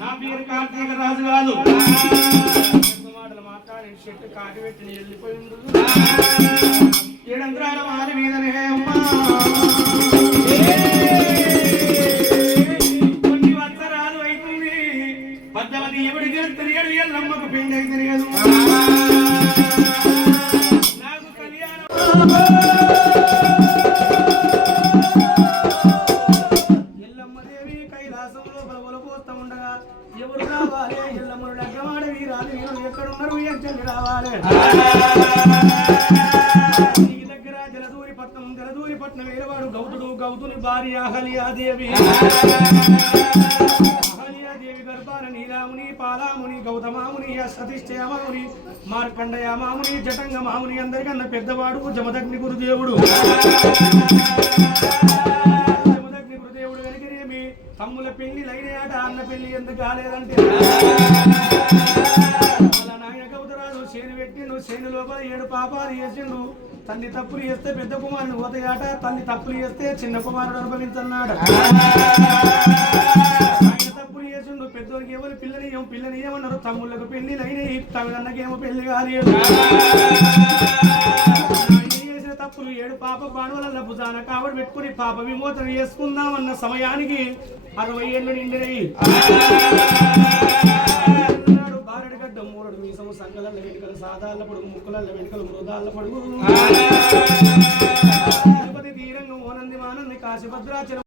నా పేరు కార్తీక రాజు కాదు మాటలు మాట్లాడి చెట్టు కాటి పెట్టి వెళ్ళిపోయిండు ఏడంత్రాల మారి మీదనే అమ్మా కొన్ని వత్సరాలు అవుతుంది పద్దవది ఎవడికి తెలియదు ఎల్లమ్మకు పెళ్లి అయితే తెలియదు నాకు కళ్యాణం ఎవరు రావాలి ఎల్లమ్మను లగ్గమాడ వీరాలు వీరు ఎక్కడున్నారు చెల్లి రావాలి ఈ దగ్గర జలదూరిపట్నం వేరేవాడు గౌతుని భార్య అహల్యాదేవి గర్భాన నీలాముని పాలాముని గౌతమాముని సతిష్ఠయమాముని మార్కండయమాముని జటంగమాముని అందరికన్నా పెద్దవాడు జమదగ్ని గురుదేవుడు తమ్ముల పెళ్లి లైనయాట అన్న పెళ్లి ఎందుకు కాలేదంటే అలా నాయన గౌతరాజు చేను పెట్టిండు చేను లోపల 7 పాపాలు చేసిండు తల్లి తప్పులు చేస్తే పెద్ద కుమారుని పోతాయాట తల్లి తప్పులు చేస్తే చిన్న కుమారుడు అనుభవించన్నాడు ఆయన తప్పులు చేసిండు పెద్దోరికి ఎవరు పిల్లని ఏమన్నారు తమ్ముళ్ళకు పెళ్లి లైనయి తమిళన్నకేమో పెళ్లి కాలేదు తప్పులు 7 పాప బాణువుల భుజాన కావడి పెట్టుకుని పాప విమోచన చేసుకుందామన్న సమయానికి 60 ఏళ్ళు నిండినయి బారెడగడ్డ మూరడు మీసము సంకలల్ల వెంట్రుకలు సాదాళ్ళ పొడుగు ముక్కులల్ల వెంట్రుకలు మృదాళ్ళ పొడుగు తిరుపతి తీరంగం ఓనంది మానంది కాశీభద్రాచలం